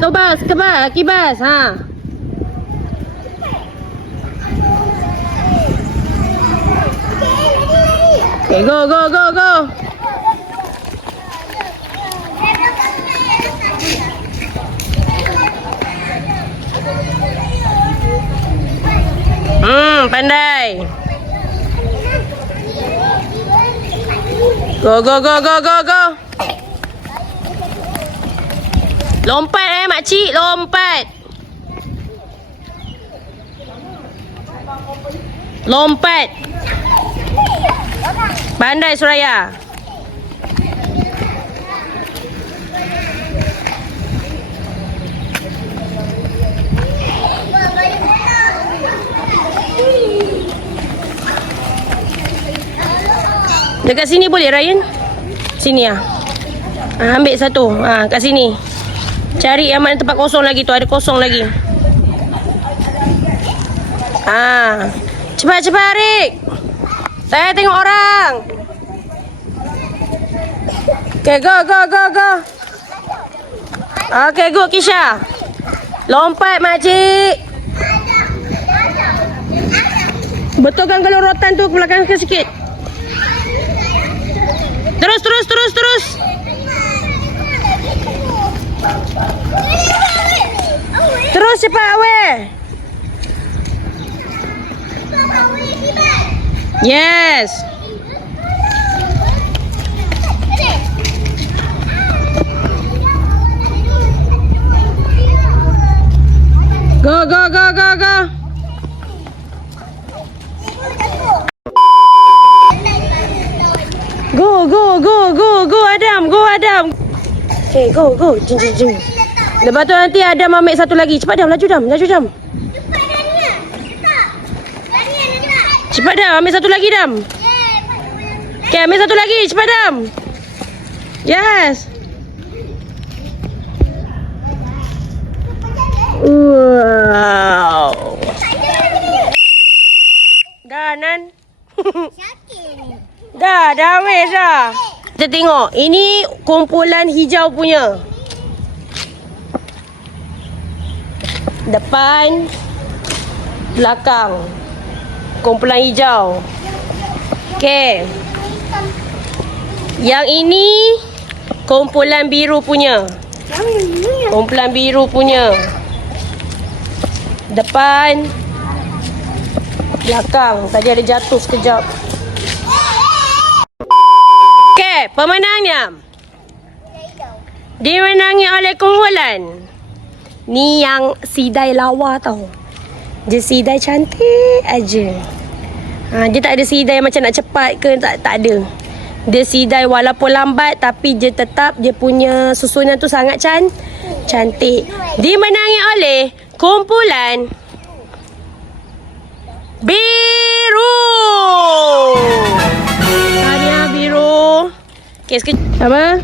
Ubas, kibas. Ha. Okay, go. Pandai. Go. Lompat makcik, lompat. Pandai Suraya. Dekat sini boleh Ryan? Sini ah. Ambil satu. Kat sini. Cari yang mana tempat kosong lagi tu. Ada kosong lagi. Cepat Arik. Saya tengok orang. Okay, go. Okay, go Kisha. Lompat makcik. Betulkan kalau rotan tu ke belakang sikit. Terus. Terus cepat weh. Yes. Go. Go Adam. Okay, go. Jeng. Lepas tu nanti Adam ambil satu lagi. Cepat Dam, laju Dam. Cepat Dam, ambil satu lagi Dam. Okay, ambil satu lagi. Cepat Dam. Yes. Wow. Dah Nan. Dah wes dah. Kita tengok. Ini kumpulan hijau punya. Depan, belakang. Kumpulan hijau. Okey. Yang ini kumpulan biru punya. Depan, belakang. Tadi ada jatuh sekejap. Okey, pemenangnya dimenangi oleh kumpulan. Ni yang sidai lawa tau. Dia sidai cantik aja. Dia tak ada sidai macam nak cepat ke, tak ada. Dia sidai walaupun lambat tapi dia tetap dia punya susunan tu sangat cantik. Dimenangi oleh kumpulan biru. Tahniah biru. Okey, sekejap. Apa?